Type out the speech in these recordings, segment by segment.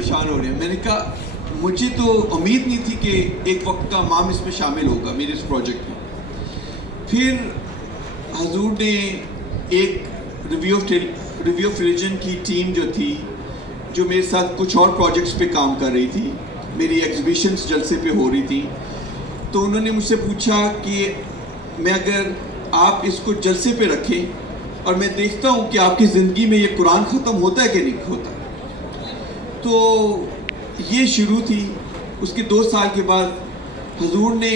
پریشان ہو رہے ہیں. میں نے کہا مجھے تو امید نہیں تھی کہ ایک وقت کا امام اس میں شامل ہوگا میرے اس پروجیکٹ میں. پھر حضور نے ایک ریویو آف ریلیجن کی ٹیم جو تھی, جو میرے ساتھ کچھ اور پروجیکٹس پہ کام کر رہی تھی, میری ایگزیبیشنس جلسے پہ ہو رہی تھی, تو انہوں نے مجھ سے پوچھا کہ میں اگر آپ اس کو جلسے پہ رکھیں اور میں دیکھتا ہوں کہ آپ کی زندگی میں یہ قرآن ختم ہوتا ہے کہ نہیں ہوتا. تو یہ شروع تھی. اس کے 2 سال کے بعد حضور نے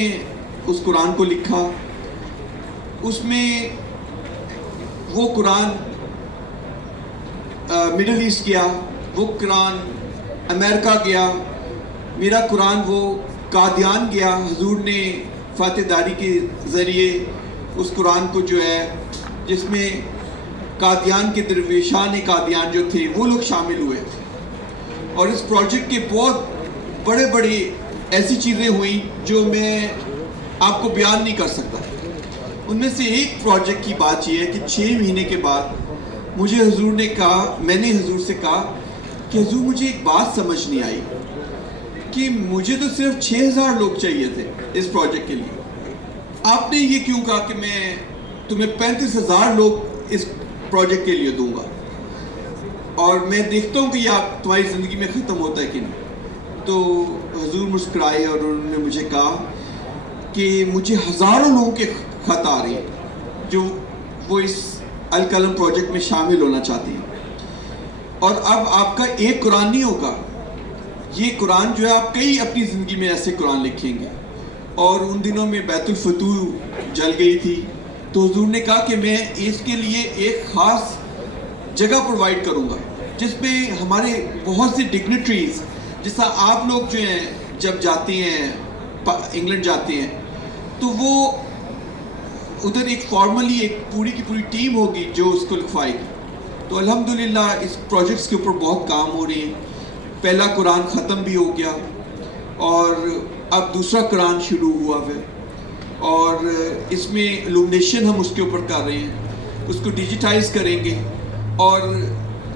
اس قرآن کو لکھا. اس میں وہ قرآن مڈل ایسٹ گیا, وہ قرآن امریکہ گیا, میرا قرآن وہ قادیان گیا. حضور نے فاتح داری کے ذریعے اس قرآن کو جو ہے, جس میں قادیان کے درویشان قادیان جو تھے وہ لوگ شامل ہوئے تھے. اور اس پروجیکٹ کے بہت بڑے ایسی چیزیں ہوئیں جو میں آپ کو بیان نہیں کر سکتا. ان میں سے ایک پروجیکٹ کی بات یہ ہے کہ 6 مہینے کے بعد مجھے حضور نے کہا, میں نے حضور سے کہا کہ حضور مجھے ایک بات سمجھ نہیں آئی کہ مجھے تو صرف 6000 لوگ چاہیے تھے اس پروجیکٹ کے لیے, آپ نے یہ کیوں کہا کہ میں تمہیں 35000 لوگ اس پروجیکٹ کے لیے دوں گا, اور میں دیکھتا ہوں کہ یہ آپ تمہاری زندگی میں ختم ہوتا ہے کہ نہیں. تو حضور مسکرائے اور انہوں نے مجھے کہا کہ مجھے ہزاروں لوگوں کے خط آ رہے ہیں جو وہ اس القلم پروجیکٹ میں شامل ہونا چاہتے ہیں, اور اب آپ کا ایک قرآن نہیں ہوگا, یہ قرآن جو ہے آپ کئی اپنی زندگی میں ایسے قرآن لکھیں گے. اور ان دنوں میں بیت الفتوح جل گئی تھی, تو حضور نے کہا کہ میں اس کے لیے ایک خاص جگہ پرووائڈ کروں گا جس میں ہمارے بہت سی ڈگنیٹریز, جس طرح آپ لوگ جو ہیں جب جاتے ہیں انگلینڈ جاتے ہیں تو وہ ادھر ایک فارملی ایک پوری کی پوری ٹیم ہوگی جو اس کو لکھوائے گی. تو الحمدللہ اس پروجیکٹس کے اوپر بہت کام ہو رہے ہیں. پہلا قرآن ختم بھی ہو گیا اور اب دوسرا قرآن شروع ہوا ہے, اور اس میں الومنیشن ہم اس کے اوپر کر رہے ہیں, اس کو ڈیجیٹائز کریں گے. اور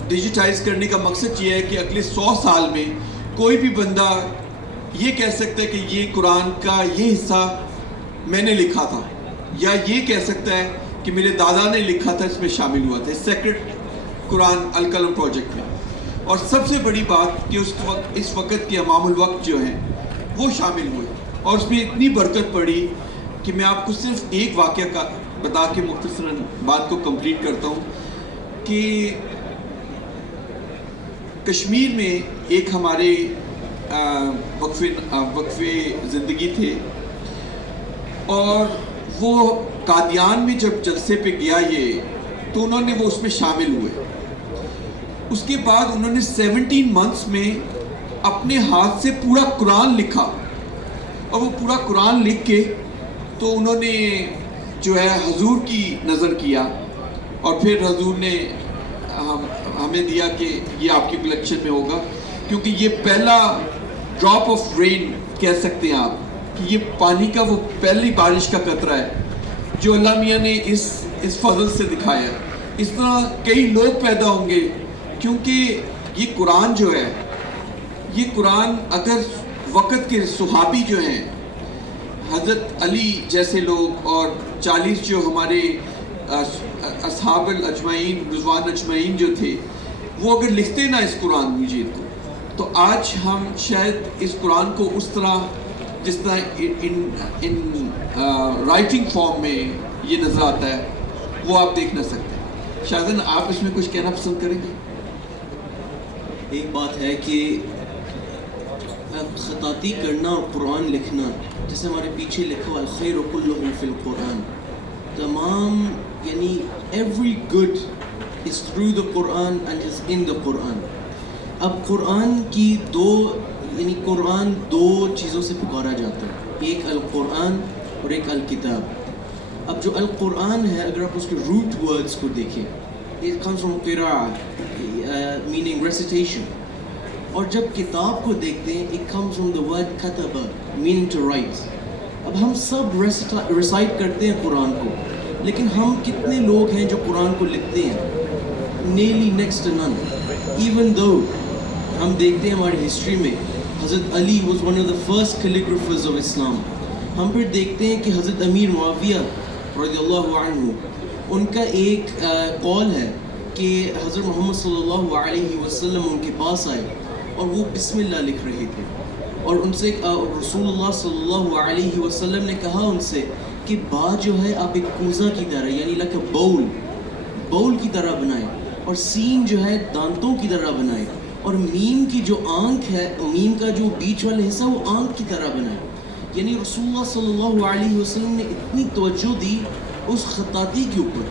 ڈیجیٹائز کرنے کا مقصد یہ ہے کہ اگلے 100 سال میں کوئی بھی بندہ یہ کہہ سکتا ہے کہ یہ قرآن کا یہ حصہ میں نے لکھا تھا, یا یہ کہہ سکتا ہے کہ میرے دادا نے لکھا تھا, اس میں شامل ہوا تھا اس سیکرڈ قرآن القلم پروجیکٹ میں. اور سب سے بڑی بات کہ اس وقت کے امام الوقت جو ہیں وہ شامل ہوئے, اور اس میں اتنی برکت پڑی کہ میں آپ کو صرف ایک واقعہ کا بتا کے مختصراً بات کو کمپلیٹ کرتا ہوں کہ کشمیر میں ایک ہمارے وقفے زندگی تھے, اور وہ قادیان میں جب جلسے پہ گیا یہ, تو انہوں نے وہ اس میں شامل ہوئے. اس کے بعد انہوں نے 17 منتھس میں اپنے ہاتھ سے پورا قرآن لکھا, اور وہ پورا قرآن لکھ کے تو انہوں نے جو ہے حضور کی نظر کیا, اور پھر حضور نے ہمیں دیا کہ یہ آپ کی کلیکشن میں ہوگا, کیونکہ یہ پہلا ڈراپ آف رین کہہ سکتے ہیں آپ, کہ یہ پانی کا وہ پہلی بارش کا قطرہ ہے جو اللہ میاں نے اس فضل سے دکھایا. اس طرح کئی لوگ پیدا ہوں گے, کیونکہ یہ قرآن جو ہے, یہ قرآن اگر وقت کے صحابی جو ہیں حضرت علی جیسے لوگ اور 40 جو ہمارے اصحاب الاجمعین رضوان اجمعین جو تھے, وہ اگر لکھتے نا اس قرآن مجید کو, تو آج ہم شاید اس قرآن کو اس طرح جس طرح ان رائٹنگ فارم میں یہ نظر آتا ہے وہ آپ دیکھ نہ سکتے. شاہزن آپ اس میں کچھ کہنا پسند کریں گے؟ ایک بات ہے کہ خطاطی کرنا اور قرآن لکھنا, جیسے ہمارے پیچھے لکھا ہوا الخیر کلہ فی القرآن, تمام یعنی every good is through the Quran and is in the Quran. اب قرآن کی قرآن دو چیزوں سے پکارا جاتا ہے, ایک القرآن اور ایک الکتاب. اب جو القرآن ہے اگر آپ اس کے روٹ ورڈز کو دیکھیں, it comes from قراءة meaning recitation, اور جب کتاب کو دیکھتے ہیں it comes from the word kataba meaning to write. اب ہم سب ریسائٹ کرتے ہیں قرآن کو, لیکن ہم کتنے لوگ ہیں جو قرآن کو لکھتے ہیں؟ nearly next to none, even though ہم دیکھتے ہیں ہماری ہسٹری میں Hazrat Ali was one of the first calligraphers of Islam. ہم پھر دیکھتے ہیں کہ حضرت امیر معاویہ رضی اللہ عنہ ان کا ایک قول ہے کہ حضرت محمد صلی اللہ علیہ وسلم ان کے پاس آئے اور وہ بسم اللہ لکھ رہے تھے, اور ان سے رسول اللہ صلی اللہ علیہ وسلم نے کہا ان سے کہ با جو ہے آپ ایک کوزہ کی طرح یعنی لائک اے باؤل کی طرح بنائیں, اور سین جو ہے دانتوں کی طرح بنائیں, اور میم کی جو آنکھ ہے, میم کا جو بیچ والا حصہ وہ آنکھ کی طرح بنائیں. یعنی رسول اللہ صلی اللہ علیہ وسلم نے اتنی توجہ دی اس خطاطی کے اوپر.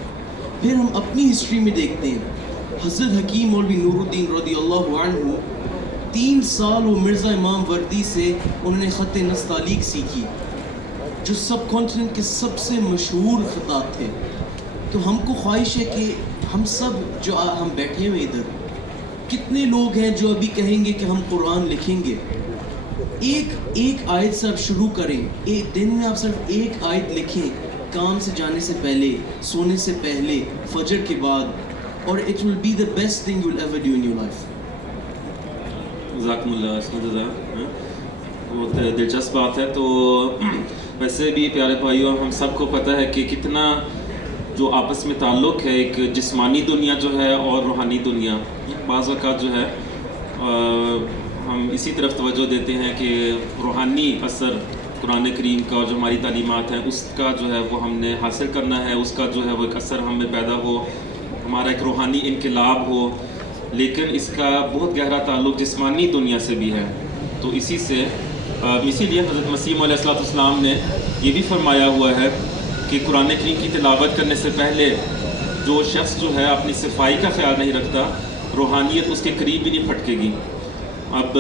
پھر ہم اپنی ہسٹری میں دیکھتے ہیں حضرت حکیم مولوی نور الدین رضی اللہ عنہ 3 سال وہ مرزا امام وردی سے انہوں نے خط نستعلیق سیکھی جو سب کانٹیننٹ کے سب سے مشہور خطاط تھے. تو ہم کو خواہش ہے کہ ہم سب جو ہم بیٹھے ہوئے ادھر کتنے لوگ ہیں جو ابھی کہیں گے کہ ہم قرآن لکھیں گے. ایک آیت سے آپ شروع کریں, ایک دن میں آپ صرف ایک آیت لکھیں, کام سے جانے سے پہلے, سونے سے پہلے, فجر کے بعد, اور it will be the best thing you'll ever do in your life. جزاکم اللہ اسمد. بہت دلچسپ بات ہے. تو ویسے بھی پیارے بھائیوں ہم سب کو پتہ ہے کہ کتنا جو آپس میں تعلق ہے, ایک جسمانی دنیا جو ہے اور روحانی دنیا. بعض اوقات جو ہے ہم اسی طرف توجہ دیتے ہیں کہ روحانی اثر قرآن کریم کا اور جو ہماری تعلیمات ہیں اس کا جو ہے وہ ہم نے حاصل کرنا ہے, اس کا جو ہے وہ ایک اثر ہم میں پیدا ہو, ہمارا ایک روحانی انقلاب ہو. لیکن اس کا بہت گہرا تعلق جسمانی دنیا سے بھی ہے. تو اسی لیے حضرت مسیح علیہ الصلوۃ والسلام نے یہ بھی فرمایا ہوا ہے کہ قرآن کریم کی تلاوت کرنے سے پہلے جو شخص جو ہے اپنی صفائی کا خیال نہیں رکھتا, روحانیت اس کے قریب بھی نہیں پھٹکے گی. اب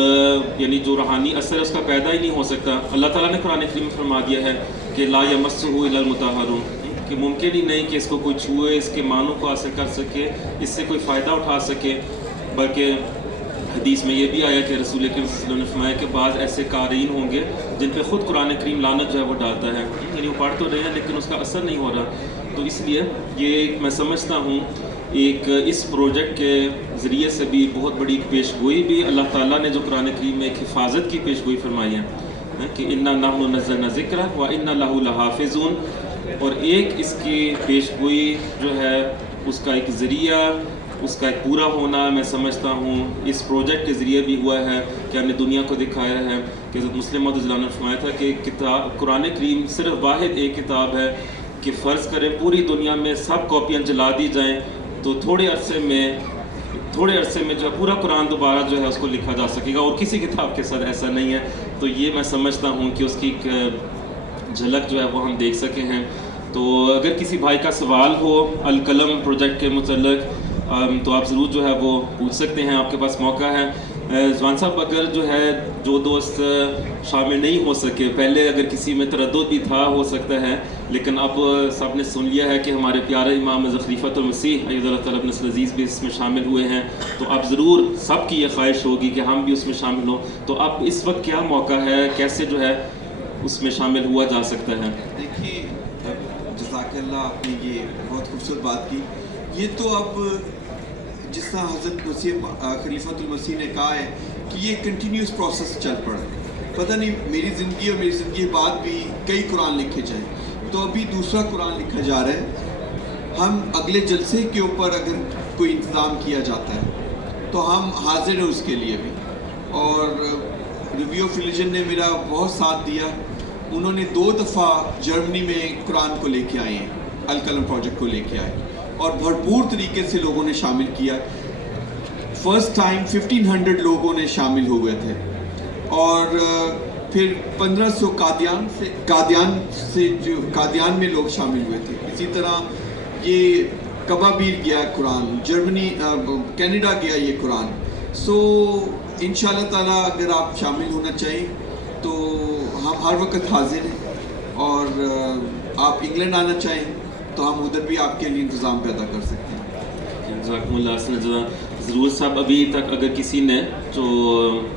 یعنی جو روحانی اثر ہے اس کا پیدا ہی نہیں ہو سکتا. اللہ تعالیٰ نے قرآن کریم میں فرما دیا ہے کہ لا یمسہ الا المطہرون, کہ ممکن ہی نہیں کہ اس کو کوئی چھوئے, اس کے معنوں کو حاصل کر سکے, اس سے کوئی فائدہ اٹھا سکے. بلکہ حدیث میں یہ بھی آیا کہ رسول کریم صلی اللہ علیہ وسلم نے فرمایا کہ بعض ایسے قارئین ہوں گے جن پہ خود قرآن کریم لعنت جو ہے وہ ڈالتا ہے, یعنی وہ پڑھ تو رہے ہیں لیکن اس کا اثر نہیں ہو رہا. تو اس لیے یہ میں سمجھتا ہوں ایک اس پروجیکٹ کے ذریعے سے بھی بہت بڑی پیش گوئی بھی اللہ تعالیٰ نے جو قرآن کریم میں ایک حفاظت کی پیش گوئی فرمائی ہے کہ انا نحن نزلنا ذکر و انا لہ لحافظون. اور ایک اس کی پیش گوئی جو ہے اس کا ایک ذریعہ, اس کا ایک پورا ہونا میں سمجھتا ہوں اس پروجیکٹ کے ذریعے بھی ہوا ہے کہ ہم نے دنیا کو دکھایا ہے کہ حضرت مسلم موعود رضی اللہ عنہ نے فرمایا تھا کہ کتاب قرآن کریم صرف واحد ایک کتاب ہے کہ فرض کریں پوری دنیا میں سب کاپیاں جلا دی جائیں تو تھوڑے عرصے میں جو پورا قرآن دوبارہ جو ہے اس کو لکھا جا سکے گا, اور کسی کتاب کے ساتھ ایسا نہیں ہے. تو یہ میں سمجھتا ہوں کہ اس کی ایک جھلک جو ہے وہ ہم دیکھ سکے ہیں. تو اگر کسی بھائی کا سوال ہو القلم پروجیکٹ کے متعلق تو آپ ضرور جو ہے وہ پوچھ سکتے ہیں, آپ کے پاس موقع ہے. زوان صاحب اگر جو ہے جو دوست شامل نہیں ہو سکے, پہلے اگر کسی میں تردد بھی تھا ہو سکتا ہے, لیکن اب سب نے سن لیا ہے کہ ہمارے پیارے امام خلیفۃ المسیح اید اللہ تعالیٰ نصر عزیز بھی اس میں شامل ہوئے ہیں, تو اب ضرور سب کی یہ خواہش ہوگی کہ ہم بھی اس میں شامل ہوں. تو اب اس وقت کیا موقع ہے, کیسے جو ہے اس میں شامل ہوا جا سکتا ہے؟ دیکھیے جزاک اللہ, آپ نے یہ بہت خوبصورت بات کی. یہ تو اب جس طرح حضرت مسیح خلیفۃ المسیح نے کہا ہے کہ یہ کنٹینیوس پروسیس چل پڑا ہے. پتہ نہیں میری زندگی اور میری زندگی کے بعد بھی کئی قرآن لکھے جائیں, تو ابھی دوسرا قرآن لکھا جا رہا ہے. ہم اگلے جلسے کے اوپر اگر کوئی انتظام کیا جاتا ہے تو ہم حاضر ہیں اس کے لیے بھی. اور ریویو آف ریلیجن نے میرا بہت ساتھ دیا. انہوں نے 2 دفعہ جرمنی میں قرآن کو لے کے آئے ہیں, القلم پروجیکٹ کو لے کے آئے, اور بھرپور طریقے سے لوگوں نے شامل کیا. فرسٹ ٹائم 1500 لوگوں نے شامل ہوئے تھے, اور پھر 1500 قادیان میں لوگ شامل ہوئے تھے. اسی طرح یہ کبابیر گیا قرآن, جرمنی کینیڈا گیا یہ قرآن. سو انشاءاللہ تعالیٰ اگر آپ شامل ہونا چاہیں تو ہم ہر وقت حاضر ہیں, اور آپ انگلینڈ آنا چاہیں تو ہم ادھر بھی آپ کے لیے انتظام پیدا کر سکتے ہیں. جزاکم اللہ خیرا. ضرور صاحب, ابھی تک اگر کسی نے جو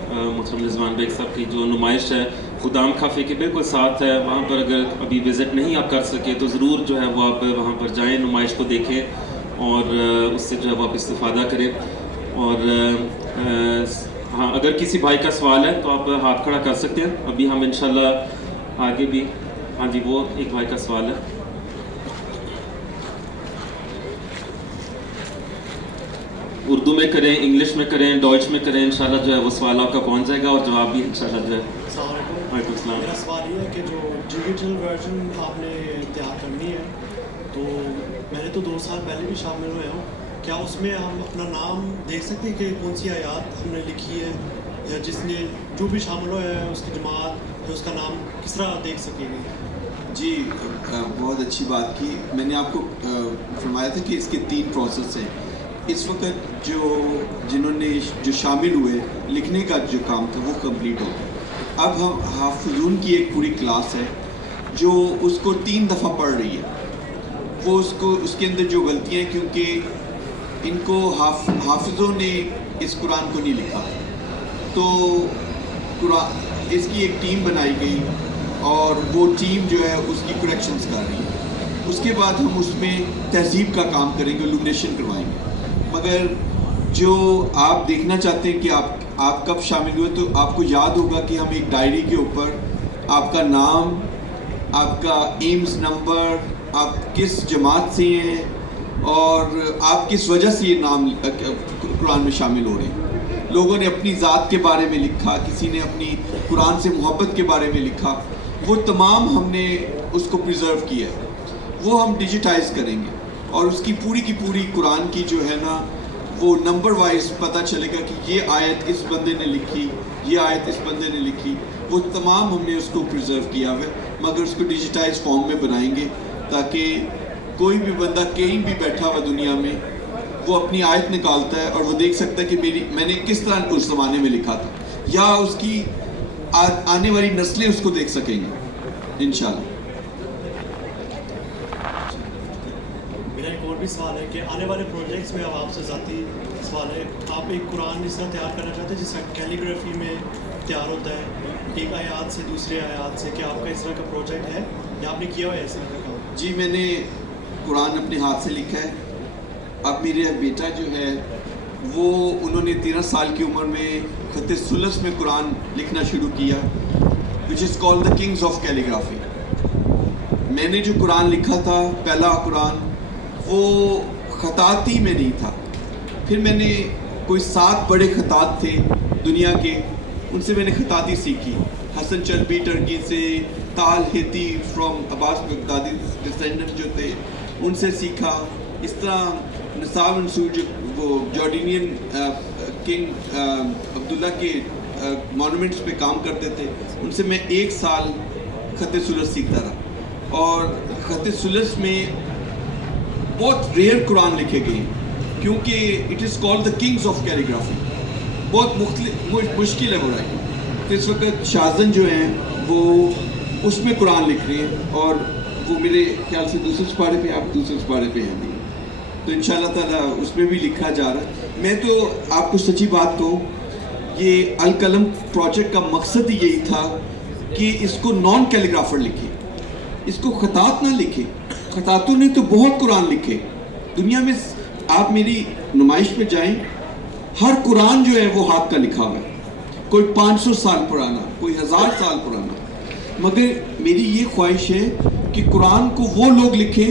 محترم رضوان بیگ صاحب کی جو نمائش ہے خدام کافے کے بالکل ساتھ ہے, وہاں پر اگر ابھی وزٹ نہیں آپ کر سکے تو ضرور جو ہے وہ آپ وہاں پر جائیں, نمائش کو دیکھیں اور اس سے جو ہے وہ آپ استفادہ کریں. اور ہاں اگر کسی بھائی کا سوال ہے تو آپ ہاتھ کھڑا کر سکتے ہیں. ابھی ہم انشاءاللہ آگے بھی. ہاں جی وہ ایک بھائی کا سوال ہے. اردو میں کریں, انگلش میں کریں, ڈوائچ میں کریں, انشاءاللہ جو ہے وہ سوال آپ کا پہنچ جائے گا اور جواب بھی انشاءاللہ جو ہے. السلام علیکم. وعلیکم السلام. میرا سوال یہ ہے کہ جو ڈیجیٹل ورژن آپ نے تیار کرنی ہے تو میں نے تو 2 سال پہلے بھی شامل ہوئے ہوں, کیا اس میں ہم اپنا نام دیکھ سکتے ہیں کہ کون سی آیات ہم نے لکھی ہے, یا جس نے جو بھی شامل ہوا ہے اس کی جماعت یا اس کا نام کس طرح دیکھ سکے گی؟ جی بہت اچھی بات کی. میں نے آپ کو فرمایا تھا کہ اس کے 3 پروسیس ہیں. اس وقت جنہوں نے جو شامل ہوئے لکھنے کا جو کام تھا وہ کمپلیٹ ہو گیا. اب ہم حافظون کی ایک پوری کلاس ہے جو اس کو 3 دفعہ پڑھ رہی ہے. وہ اس کے اندر جو غلطیاں ہیں, کیونکہ ان کو حافظوں نے اس قرآن کو نہیں لکھا, تو اس کی ایک ٹیم بنائی گئی اور وہ ٹیم جو ہے اس کی کریکشنز کر رہی ہے. اس کے بعد ہم اس میں تہذیب کا کام کریں گے, لومنیشن کروائیں گے. مگر جو آپ دیکھنا چاہتے ہیں کہ آپ کب شامل ہوئے, تو آپ کو یاد ہوگا کہ ہم ایک ڈائری کے اوپر آپ کا نام, آپ کا ایمز نمبر, آپ کس جماعت سے ہیں اور آپ کس وجہ سے یہ نام قرآن میں شامل ہو رہے ہیں. لوگوں نے اپنی ذات کے بارے میں لکھا, کسی نے اپنی قرآن سے محبت کے بارے میں لکھا. وہ تمام ہم نے اس کو پریزرو کیا ہے. وہ ہم ڈیجیٹائز کریں گے اور اس کی پوری قرآن کی جو ہے نا وہ نمبر وائز پتہ چلے گا کہ یہ آیت اس بندے نے لکھی, یہ آیت اس بندے نے لکھی. وہ تمام ہم نے اس کو پریزرو کیا ہوا ہے, مگر اس کو ڈیجیٹائز فارم میں بنائیں گے تاکہ کوئی بھی بندہ کہیں بھی بیٹھا ہوا دنیا میں وہ اپنی آیت نکالتا ہے اور وہ دیکھ سکتا ہے کہ میں نے کس طرح اس زمانے میں لکھا تھا, یا اس کی آنے والی نسلیں اس کو دیکھ سکیں گے انشاءاللہ. میرا ایک اور بھی سوال ہے کہ آنے والے پروجیکٹس میں اب آپ سے ذاتی سوال ہے, آپ ایک قرآن اس طرح تیار کرنا چاہتے ہیں جس کا کیلیگرافی میں تیار ہوتا ہے ایک آیات سے دوسرے آیات سے, کیا آپ کا اس طرح کا پروجیکٹ ہے یا آپ نے کیا ہوا ہے اس طرح کا کام؟ جی میں نے قرآن اپنے ہاتھ سے لکھا ہے. اب میرا بیٹا جو ہے وہ انہوں نے 13 سال کی عمر میں خط ثلث میں قرآن لکھنا شروع کیا, which is called the kings of calligraphy. میں نے جو قرآن لکھا تھا پہلا قرآن وہ خطاطی میں نہیں تھا. پھر میں نے کوئی 7 بڑے خطاط تھے دنیا کے, ان سے میں نے خطاطی سیکھی. حسن چلبی ٹرکی سے, تال ہیتی فرام عباس بغدادی ڈسینڈنٹ جو تھے ان سے سیکھا. اس طرح نصاب منصور جو وہ جارڈینین کنگ عبداللہ کے مانومنٹس پہ کام کرتے تھے, ان سے میں 1 سال خط ثلث سیکھتا رہا. اور خط ثلث میں بہت ریئر قرآن لکھے گئے کیونکہ it is called the kings of calligraphy. بہت مشکل ہے وہ رائے. تو اس وقت شاہزن جو ہیں وہ اس میں قرآن لکھ رہے ہیں اور وہ میرے خیال سے دوسرے سپارے پہ, آپ دوسرے سپارے پہ ہیں نہیں, تو انشاءاللہ تعالیٰ اس میں بھی لکھا جا رہا ہے. میں تو آپ کو سچی بات کہوں, یہ القلم پروجیکٹ کا مقصد ہی یہی تھا کہ اس کو نان کیلیگرافر لکھے, اس کو خطاط نہ لکھے. خطاطوں نے تو بہت قرآن لکھے دنیا میں. آپ میری نمائش میں جائیں, ہر قرآن جو ہے وہ ہاتھ کا لکھا ہوا ہے, کوئی 500 سال پرانا, کوئی 1000 سال پرانا. مگر میری یہ خواہش ہے کہ قرآن کو وہ لوگ لکھیں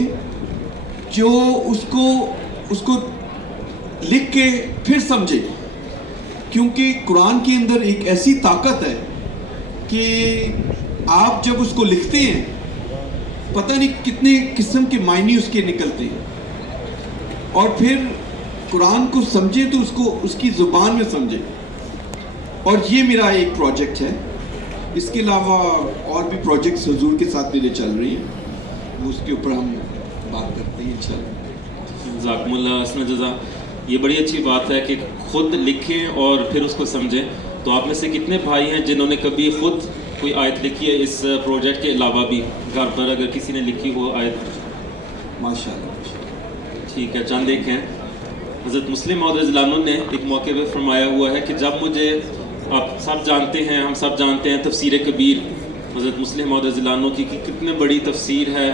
جو اس کو لکھ کے پھر سمجھے, کیونکہ قرآن کے اندر ایک ایسی طاقت ہے کہ آپ جب اس کو لکھتے ہیں پتہ نہیں کتنے قسم کے معنی اس کے نکلتے ہیں, اور پھر قرآن کو سمجھے تو اس کی زبان میں سمجھے. اور یہ میرا ایک پروجیکٹ ہے. اس کے علاوہ اور بھی پروجیکٹس حضور کے ساتھ میرے چل رہی ہیں, اس کے اوپر ہم بات کرتے ہیں انشاءاللہ. جزاکم اللہ حسن جزا. یہ بڑی اچھی بات ہے کہ خود لکھیں اور پھر اس کو سمجھیں. تو آپ میں سے کتنے بھائی ہیں جنہوں نے کبھی خود کوئی آیت لکھی ہے اس پروجیکٹ کے علاوہ بھی گھر پر, اگر کسی نے لکھی ہو آیت؟ ماشاءاللہ. ٹھیک ہے, چند ایک ہیں. حضرت مسلم موعود رضی اللہ عنہ نے ایک موقع پہ فرمایا ہوا ہے کہ جب مجھے, آپ سب جانتے ہیں, ہم سب جانتے ہیں تفسیر کبیر حضرت مسلم موعود رضی اللہ عنہ کی کتنے بڑی تفسیر ہے,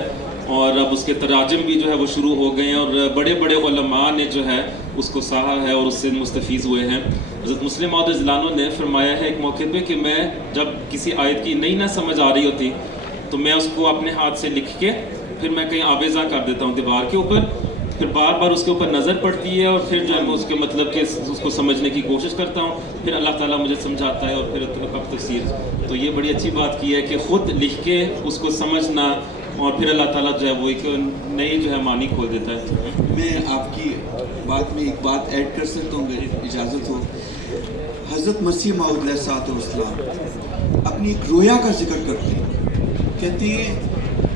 اور اب اس کے تراجم بھی جو ہے وہ شروع ہو گئے ہیں, اور بڑے بڑے علماء نے جو ہے اس کو سہا ہے اور اس سے مستفیض ہوئے ہیں. حضرت مسلم موعود رضی اللہ عنہ نے فرمایا ہے ایک موقع پہ کہ میں جب کسی آیت کی نئی نہ سمجھ آ رہی ہوتی تو میں اس کو اپنے ہاتھ سے لکھ کے پھر میں کہیں آویزاں کر دیتا ہوں دیوار کے اوپر، پھر بار بار اس کے اوپر نظر پڑتی ہے اور پھر جو ہے میں اس کے مطلب کہ اس کو سمجھنے کی کوشش کرتا ہوں، پھر اللہ تعالیٰ مجھے سمجھاتا ہے اور پھر اب تفسیر. تو یہ بڑی اچھی بات کی ہے کہ خود لکھ کے اس کو سمجھنا اور پھر اللہ تعالیٰ جو ہے وہ ایک نئی جو ہے معنی کھول دیتا ہے. میں آپ کی بات میں ایک بات ایڈ کر سکتا ہوں اگر اجازت ہو. حضرت مسیح موعود علیہ الصلوۃ والسلام اپنی ایک رویا کا ذکر کرتے ہیں، کہتے ہیں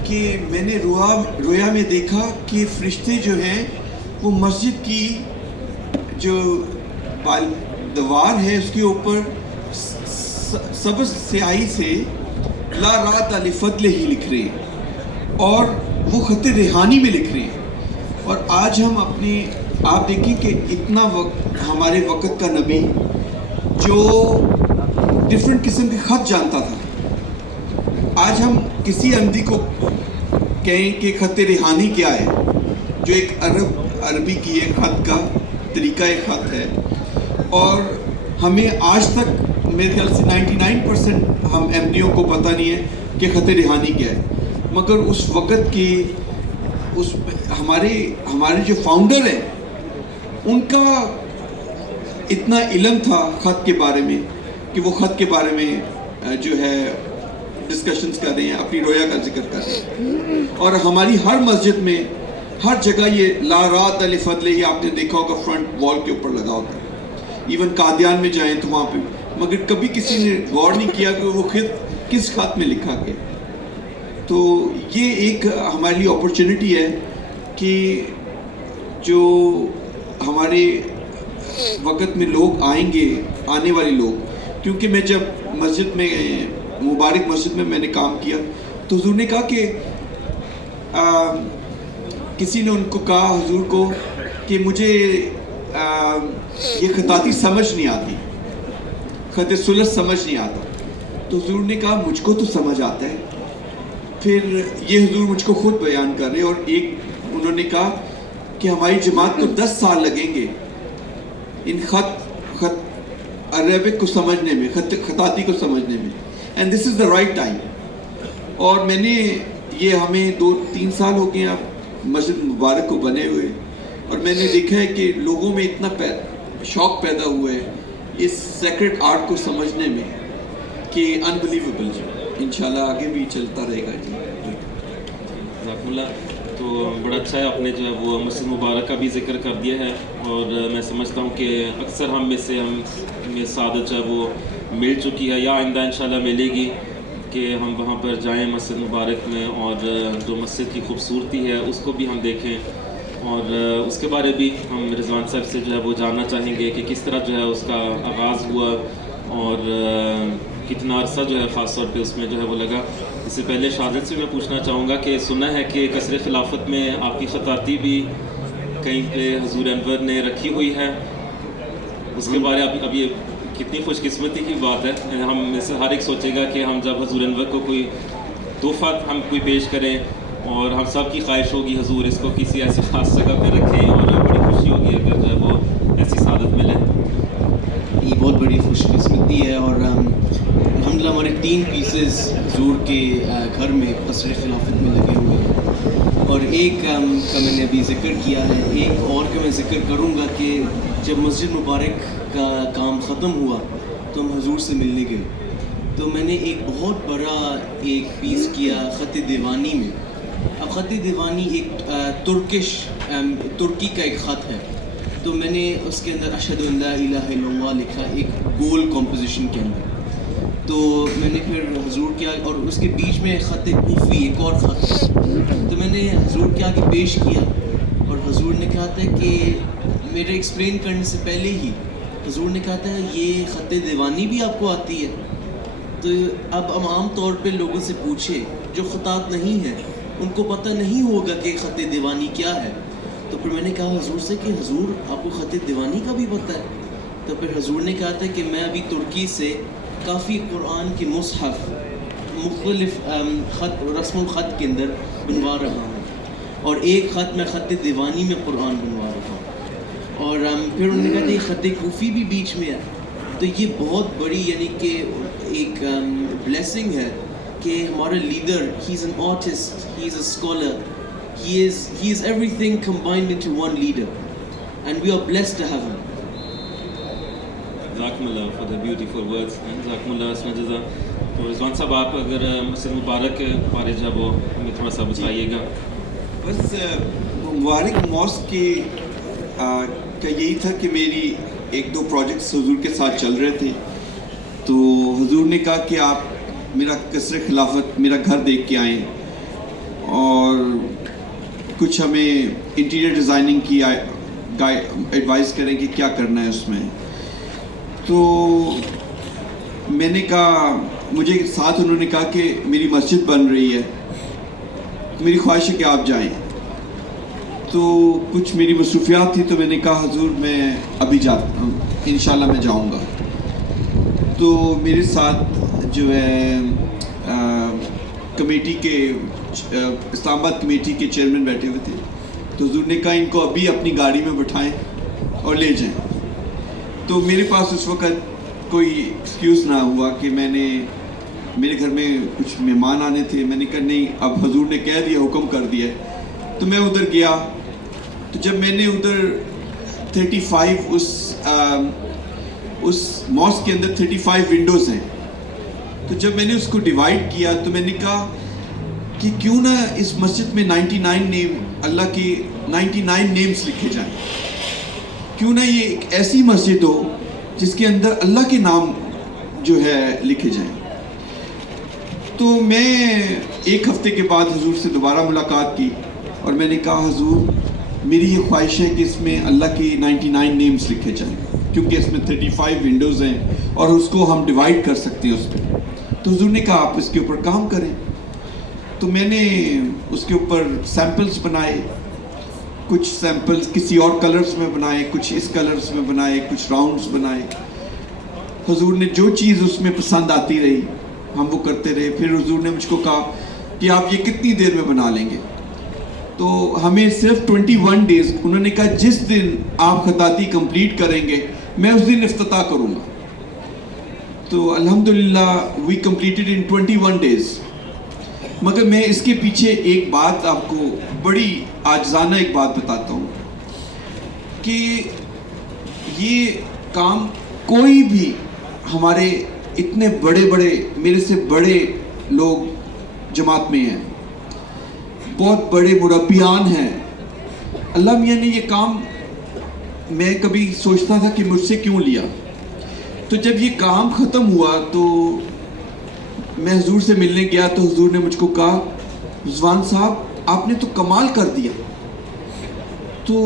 کہ میں نے رویا میں دیکھا کہ فرشتے جو ہیں وہ مسجد کی جو دیوار ہے اس کے اوپر سبز سیاہی سے لا رات لفضل ہی لکھ رہے ہیں اور وہ خط ریحانی میں لکھ رہے ہیں. اور آج ہم آپ دیکھیں کہ اتنا وقت ہمارے وقت کا نبی جو ڈفرینٹ قسم کے خط جانتا تھا، آج ہم کسی احمدی کو کہیں کہ خط ریحانی کیا ہے، جو ایک عربی کی ایک خط کا طریقہ خط ہے، اور ہمیں آج تک میرے خیال سے 99% ہم احمدیوں کو پتہ نہیں ہے کہ خط ریحانی کیا ہے. مگر اس وقت کے ہمارے جو فاؤنڈر ہیں ان کا اتنا علم تھا خط کے بارے میں کہ وہ خط کے بارے میں جو ہے ڈسکشنز کر رہے ہیں، اپنی رویا کا ذکر کر رہے ہیں. اور ہماری ہر مسجد میں ہر جگہ یہ لا رات لفضل یہ آپ نے دیکھا ہوگا فرنٹ وال کے اوپر لگا ہوتا ہے. ایون قادیان میں جائیں تو وہاں پہ، مگر کبھی کسی نے غور نہیں کیا کہ وہ خط کس خط میں لکھا گیا. تو یہ ایک ہمارے لیے اپرچونٹی ہے کہ جو ہمارے وقت میں لوگ آئیں گے، آنے والے لوگ، کیونکہ میں جب مسجد میں مبارک مسجد میں نے کام کیا تو حضور نے کہا کہ کسی نے ان کو کہا حضور کو کہ مجھے یہ خطاطی سمجھ نہیں آتی، خط ثلث سمجھ نہیں آتا. تو حضور نے کہا مجھ کو تو سمجھ آتا ہے. پھر یہ حضور مجھ کو خود بیان کر رہے، اور ایک انہوں نے کہا کہ ہماری جماعت کو 10 سال لگیں گے ان خط عربک کو سمجھنے میں، خطاطی کو سمجھنے میں، and this is the right time. اور میں نے یہ ہمیں 2-3 سال ہو گئے اب مسجد مبارک کو بنے ہوئے، اور میں نے دیکھا ہے کہ لوگوں میں اتنا شوق پیدا ہوا ہے اس سیکرڈ آرٹ کو سمجھنے میں کہ انبلیویبل. جو انشاءاللہ آگے بھی چلتا رہے گا. جزاک اللہ. تو بڑا اچھا ہے آپ نے جو ہے وہ مسجد مبارک کا بھی ذکر کر دیا ہے، اور میں سمجھتا ہوں کہ اکثر ہم میں سے ہمیں سعادت جو ہے وہ مل چکی ہے یا آئندہ انشاءاللہ ملے گی کہ ہم وہاں پر جائیں مسجد مبارک میں، اور جو مسجد کی خوبصورتی ہے اس کو بھی ہم دیکھیں، اور اس کے بارے بھی ہم رضوان صاحب سے جو ہے وہ جاننا چاہیں گے کہ کس طرح جو ہے اس کا آغاز ہوا اور کتنا عرصہ جو ہے خاص طور پہ اس میں جو ہے وہ لگا. اس سے پہلے شہادت سے میں پوچھنا چاہوں گا کہ سنا ہے کہ قصر خلافت میں آپ کی خطاطی بھی کہیں پہ حضور انور نے رکھی ہوئی ہے، اس کے بارے اب یہ کتنی خوش قسمتی کی بات ہے. ہم میں سے ہر ایک سوچے گا کہ ہم جب حضور انور کو کوئی تحفہ ہم کوئی پیش کریں، اور ہم سب کی خواہش ہوگی حضور اس کو کسی ایسی خاص جگہ پہ رکھیں، اور بڑی خوشی ہوگی اگر جو ہے وہ ایسی سعادت ملے. یہ بہت بڑی خوش قسمتی ہے، اور الحمدللہ ہمارے 3 پیسز حضور کے گھر میں قصر خلافت میں لگے ہوئے ہیں، اور ایک کا میں نے ابھی ذکر کیا ہے، ایک اور کا میں ذکر کروں گا کہ جب مسجد مبارک کا کام ختم ہوا تو ہم حضور سے ملنے گئے، تو میں نے ایک بہت بڑا ایک پیس کیا خط دیوانی میں. اب خط دیوانی ایک ترکی کا ایک خط ہے، تو میں نے اس کے اندر اشہد ان لا الہ الا اللہ لکھا ایک گول کمپوزیشن کے اندر. تو میں نے پھر حضور کیا، اور اس کے بیچ میں خط کوفی ایک اور خط ہے، تو میں نے حضور کے آگے پیش کیا، اور حضور نے کہا تھا کہ میرے ایکسپلین کرنے سے پہلے ہی حضور نے کہا تھا یہ خط دیوانی بھی آپ کو آتی ہے. تو اب ہم عام طور پہ لوگوں سے پوچھے جو خطاط نہیں ہیں ان کو پتہ نہیں ہوگا کہ خط دیوانی کیا ہے. تو پھر میں نے کہا حضور سے کہ حضور آپ کو خط دیوانی کا بھی پتہ ہے؟ تو پھر حضور نے کہا تھا کہ میں ابھی ترکی سے کافی قرآن کے مصحف مختلف خط رسم الخط کے اندر بنوا رہا ہوں، اور ایک خط میں خط دیوانی میں قرآن بنوا رہا ہوں. اور پھر انہوں نے کہا کہ خط کوفی بھی بیچ میں ہے. تو یہ بہت بڑی یعنی کہ ایک بلیسنگ ہے کہ ہمارا leader he is an artist, he is a scholar, he is everything combined into one leader, and we are blessed to have him. جزاکم اللہ فار دا بیوٹیفل ورڈس. جزاکم اللہ اسما جزا. تو رضوان صاحب آپ اگر مسجد مبارک کے بارے جو وہ ہمیں تھوڑا سا بتائیے گا. بس مبارک ماسک کی کا یہی تھا کہ میری ایک دو پروجیکٹس حضور کے ساتھ چل رہے تھے, تو حضور نے کہا کہ آپ میرا قصر خلافت میرا گھر دیکھ کے آئیں اور کچھ ہمیں انٹیریئر ڈیزائننگ کی ایڈوائز کریں کہ کیا کرنا ہے اس میں. تو میں نے کہا, مجھے ساتھ انہوں نے کہا کہ میری مسجد بن رہی ہے, میری خواہش ہے کہ آپ جائیں. تو کچھ میری مصروفیات تھی تو میں نے کہا حضور میں ابھی جاتا ہوں, انشاءاللہ میں جاؤں گا. تو میرے ساتھ جو ہے کمیٹی کے اسلام آباد کمیٹی کے چیئرمین بیٹھے ہوئے تھے, تو حضور نے کہا ان کو ابھی اپنی گاڑی میں بٹھائیں اور لے جائیں. تو میرے پاس اس وقت کوئی ایکسکیوز نہ ہوا کہ میرے گھر میں کچھ مہمان آنے تھے. میں نے کہا نہیں, اب حضور نے کہہ دیا, حکم کر دیا. تو میں ادھر گیا. تو جب میں نے ادھر 35 اس ماسک کے اندر 35 ونڈوز ہیں, تو جب میں نے اس کو ڈیوائڈ کیا تو میں نے کہا کہ کیوں نہ اس مسجد میں 99 نیم, اللہ کے 99 نیمز لکھے جائیں. کیوں نہ یہ ایک ایسی مسجد ہو جس کے اندر اللہ کے نام جو ہے لکھے جائیں. تو میں ایک ہفتے کے بعد حضور سے دوبارہ ملاقات کی اور میں نے کہا حضور میری یہ خواہش ہے کہ اس میں اللہ کی 99 نیمز لکھے جائیں, کیونکہ اس میں 35 ونڈوز ہیں اور اس کو ہم ڈیوائڈ کر سکتے ہیں اس پہ. تو حضور نے کہا آپ اس کے اوپر کام کریں. تو میں نے اس کے اوپر سیمپلز بنائے, کچھ سیمپلز کسی اور کلرز میں بنائے, کچھ اس کلرز میں بنائے, کچھ راؤنڈز بنائے. حضور نے جو چیز اس میں پسند آتی رہی ہم وہ کرتے رہے. پھر حضور نے مجھ کو کہا کہ آپ یہ کتنی دیر میں بنا لیں گے. تو ہمیں صرف 21 ڈیز, انہوں نے کہا جس دن آپ خطاطی کمپلیٹ کریں گے میں اس دن افتتاح کروں گا. تو الحمدللہ وی کمپلیٹڈ ان 21 ڈیز. مگر میں اس کے پیچھے ایک بات آپ کو بڑی عاجزانہ ایک بات بتاتا ہوں کہ یہ کام کوئی بھی ہمارے اتنے بڑے میرے سے بڑے لوگ جماعت میں ہیں, بہت بڑے مربیان ہیں, اللہ میاں نے یہ کام, میں کبھی سوچتا تھا کہ مجھ سے کیوں لیا. تو جب یہ کام ختم ہوا تو میں حضور سے ملنے گیا تو حضور نے مجھ کو کہا رضوان صاحب آپ نے تو کمال کر دیا. تو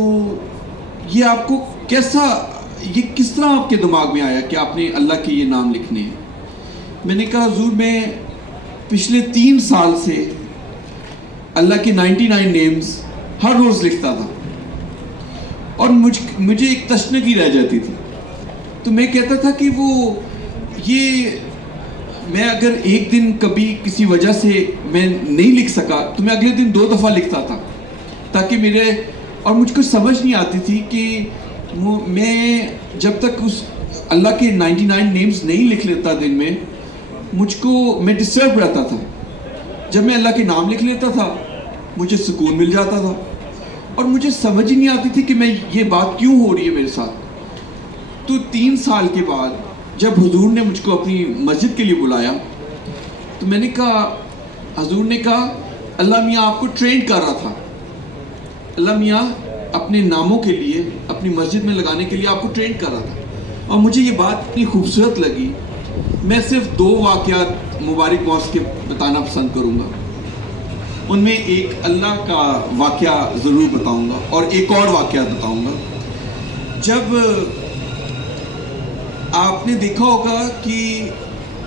یہ آپ کو کیسا, یہ کس طرح آپ کے دماغ میں آیا کہ آپ نے اللہ کے یہ نام لکھنے ہیں. میں نے کہا حضور میں پچھلے 3 سال سے اللہ کے 99 نیمز ہر روز لکھتا تھا اور مجھے ایک تشنگی رہ جاتی تھی. تو میں کہتا تھا کہ وہ یہ میں اگر ایک دن کبھی کسی وجہ سے میں نہیں لکھ سکا تو میں اگلے دن 2 دفعہ لکھتا تھا تاکہ میرے, اور مجھ کو سمجھ نہیں آتی تھی کہ میں جب تک اس اللہ کے 99 نیمز نہیں لکھ لیتا دن میں میں ڈسٹرب رہتا تھا. جب میں اللہ کے نام لکھ لیتا تھا مجھے سکون مل جاتا تھا اور مجھے سمجھ ہی نہیں آتی تھی کہ میں یہ بات کیوں ہو رہی ہے میرے ساتھ. تو 3 سال کے بعد جب حضور نے مجھ کو اپنی مسجد کے لیے بلایا تو میں نے کہا, حضور نے کہا اللہ میاں آپ کو ٹرین کر رہا تھا, اللہ میاں اپنے ناموں کے لیے اپنی مسجد میں لگانے کے لیے آپ کو ٹرین کر رہا تھا. اور مجھے یہ بات اتنی خوبصورت لگی. میں صرف 2 واقعات مبارک ماسک کے بتانا پسند کروں گا. ان میں ایک اللہ کا واقعہ ضرور بتاؤں گا اور ایک اور واقعہ بتاؤں گا. جب آپ نے دیکھا ہوگا کہ